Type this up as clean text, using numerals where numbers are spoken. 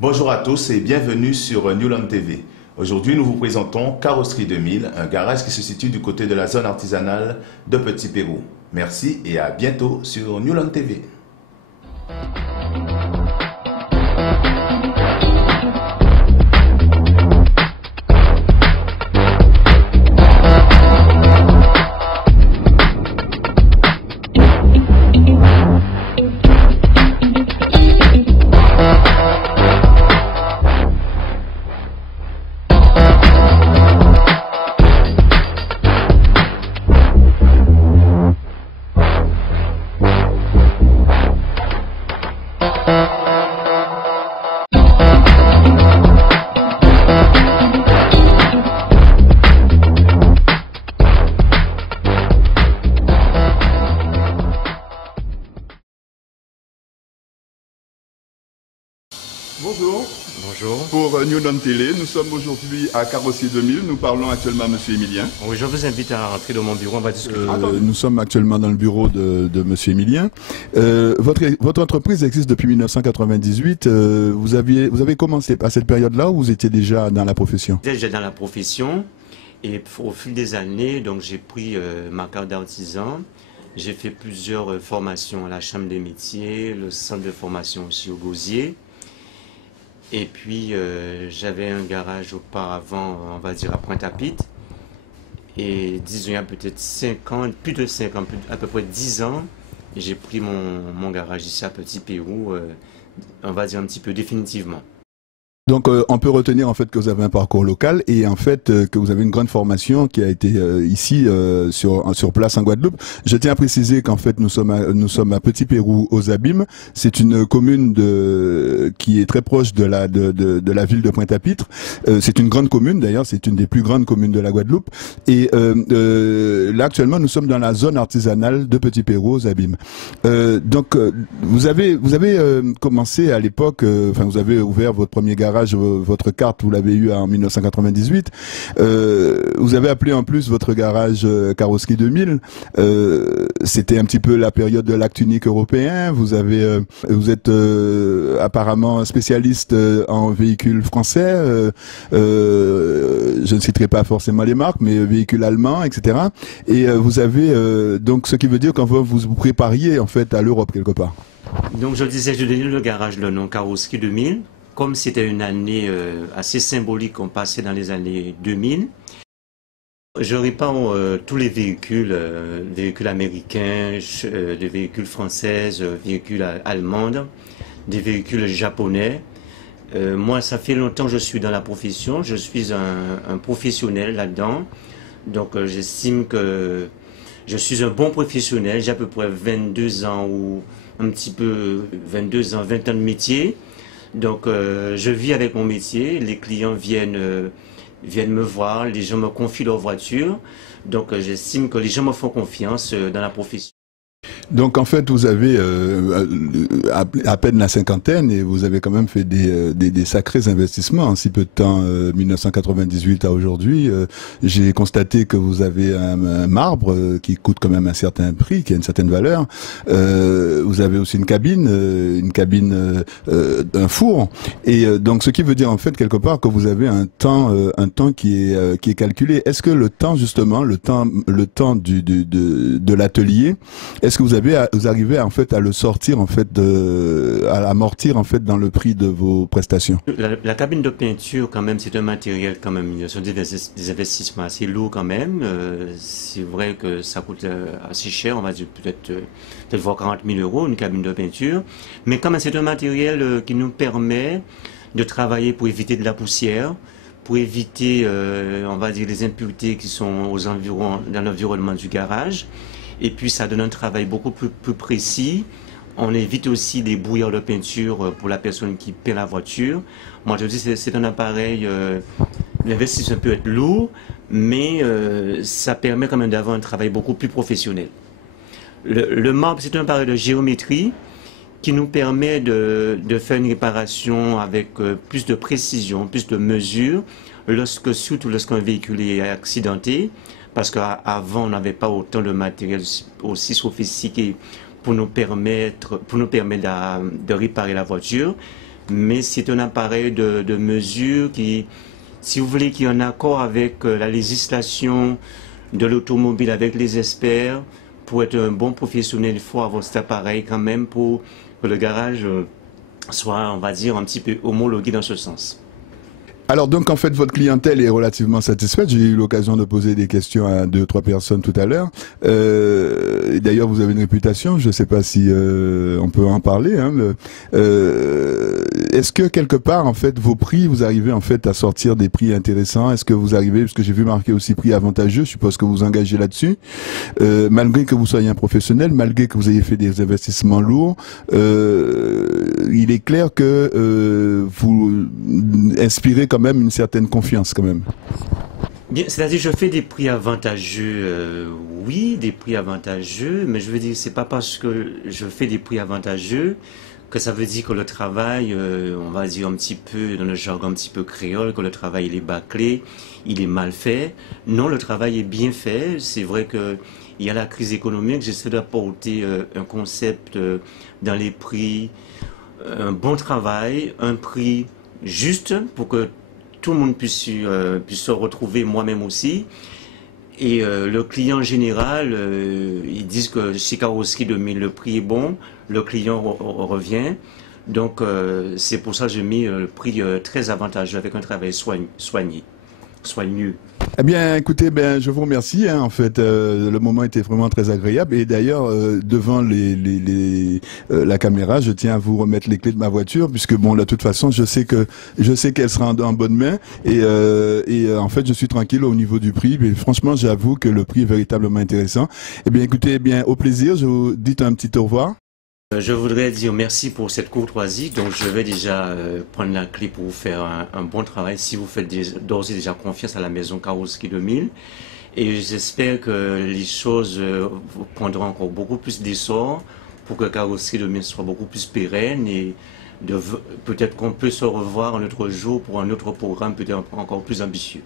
Bonjour à tous et bienvenue sur Newland TV. Aujourd'hui, nous vous présentons Carrosserie 2000, un garage qui se situe du côté de la zone artisanale de Petit Pérou. Merci et à bientôt sur Newland TV. Bonjour. Bonjour. Pour Newland Télé, nous sommes aujourd'hui à Carrosserie 2000. Nous parlons actuellement à M. Emilien. Oui, je vous invite à rentrer dans mon bureau, on va discuter. Nous sommes actuellement dans le bureau de M. Emilien. Votre entreprise existe depuis 1998. Vous avez commencé à cette période-là ou vous étiez déjà dans la profession? Déjà dans la profession et au fil des années, donc j'ai pris ma carte d'artisan. J'ai fait plusieurs formations à la Chambre des métiers, le centre de formation aussi au Gosier. Et puis, j'avais un garage auparavant, on va dire, à Pointe-à-Pitre. Et disons, il y a peut-être 5 ans, plus de 5 ans, à peu près 10 ans, j'ai pris mon garage ici à Petit Pérou, on va dire un petit peu définitivement. Donc on peut retenir en fait que vous avez un parcours local et en fait que vous avez une grande formation qui a été ici sur place en Guadeloupe. Je tiens à préciser qu'en fait nous sommes à Petit Pérou aux Abîmes. C'est une commune qui est très proche de la ville de Pointe-à-Pitre. C'est une grande commune d'ailleurs, c'est une des plus grandes communes de la Guadeloupe. Et là actuellement nous sommes dans la zone artisanale de Petit Pérou aux Abîmes. Donc vous avez commencé à l'époque, vous avez ouvert votre premier garage. Votre carte, vous l'avez eu en 1998. Vous avez appelé en plus votre garage Carrosserie 2000. C'était un petit peu la période de l'acte unique européen. Vous êtes apparemment spécialiste en véhicules français. Je ne citerai pas forcément les marques, mais véhicules allemands, etc. Et vous avez donc ce qui veut dire qu'en fait vous vous prépariez en fait à l'Europe quelque part. Donc je disais, je donnais le garage le nom Carrosserie 2000. Comme c'était une année assez symbolique qu'on passait dans les années 2000, je répare tous les véhicules, véhicules américains, des véhicules français, véhicules allemands, des véhicules japonais. Moi, ça fait longtemps que je suis dans la profession, je suis un professionnel là-dedans. Donc j'estime que je suis un bon professionnel, j'ai à peu près 22 ans ou un petit peu 22 ans, 20 ans de métier. Donc je vis avec mon métier, les clients viennent me voir, les gens me confient leur voiture. Donc j'estime que les gens me font confiance dans la profession. Donc en fait vous avez à peine la cinquantaine et vous avez quand même fait des sacrés investissements en si peu de temps, 1998 à aujourd'hui. J'ai constaté que vous avez un marbre qui coûte quand même un certain prix, qui a une certaine valeur. Vous avez aussi une cabine, un four. Et donc ce qui veut dire en fait quelque part que vous avez un temps qui est calculé. Est-ce que le temps justement, le temps de l'atelier, est-ce que vous arrivez en fait à le sortir en fait à amortir en fait dans le prix de vos prestations? La cabine de peinture quand même c'est un matériel quand même, ce sont des investissements assez lourds quand même. C'est vrai que ça coûte assez cher, on va dire peut-être voir 40 000 € une cabine de peinture, mais quand même c'est un matériel qui nous permet de travailler pour éviter de la poussière, pour éviter on va dire les impuretés qui sont aux environs dans l'environnement du garage. Et puis ça donne un travail beaucoup plus précis. On évite aussi les brouillards de peinture pour la personne qui peint la voiture. Moi je dis c'est un appareil, l'investissement peut être lourd, mais ça permet quand même d'avoir un travail beaucoup plus professionnel. Le marbre c'est un appareil de géométrie qui nous permet de faire une réparation avec plus de précision, plus de mesure, surtout lorsqu'un véhicule est accidenté. Parce qu'avant, on n'avait pas autant de matériel aussi sophistiqué pour nous permettre de réparer la voiture. mais c'est un appareil de mesure qui, si vous voulez, qui est en accord avec la législation de l'automobile, avec les experts. Pour être un bon professionnel, il faut avoir cet appareil quand même pour que le garage soit, on va dire, un petit peu homologué dans ce sens. Alors donc en fait votre clientèle est relativement satisfaite. J'ai eu l'occasion de poser des questions à 2-3 personnes tout à l'heure. D'ailleurs vous avez une réputation, je ne sais pas si on peut en parler. Hein, est-ce que quelque part en fait vos prix, vous arrivez en fait à sortir des prix intéressants? Est-ce que vous arrivez, parce que j'ai vu marquer aussi prix avantageux, je suppose que vous engagez là-dessus, malgré que vous soyez un professionnel, malgré que vous ayez fait des investissements lourds, il est clair que vous inspirez quand même une certaine confiance quand même. Bien, c'est-à-dire je fais des prix avantageux, oui, des prix avantageux, mais je veux dire c'est pas parce que je fais des prix avantageux que ça veut dire que le travail, on va dire un petit peu dans le jargon un petit peu créole, que le travail il est bâclé, il est mal fait. Non, le travail est bien fait. C'est vrai que il y a la crise économique. J'essaie d'apporter un concept dans les prix, un bon travail, un prix juste pour que tout le monde puisse se retrouver, moi-même aussi. Et le client général, ils disent que chez Carrosserie 2000, le prix est bon, le client revient. Donc c'est pour ça que j'ai mis le prix très avantageux avec un travail soigneux. Eh bien, écoutez, je vous remercie. Hein, en fait, le moment était vraiment très agréable. Et d'ailleurs, devant la caméra, je tiens à vous remettre les clés de ma voiture, puisque bon, de toute façon, je sais qu'elle sera en bonne main. Et en fait, je suis tranquille au niveau du prix. Mais franchement, j'avoue que le prix est véritablement intéressant. Eh bien, écoutez, au plaisir. Je vous dis un petit au revoir. Je voudrais dire merci pour cette courtoisie. Donc, je vais déjà prendre la clé pour vous faire un bon travail si vous faites d'ores et déjà confiance à la maison Carrosserie 2000. Et j'espère que les choses prendront encore beaucoup plus d'essor pour que Carrosserie 2000 soit beaucoup plus pérenne et peut-être qu'on peut se revoir un autre jour pour un autre programme peut-être encore plus ambitieux.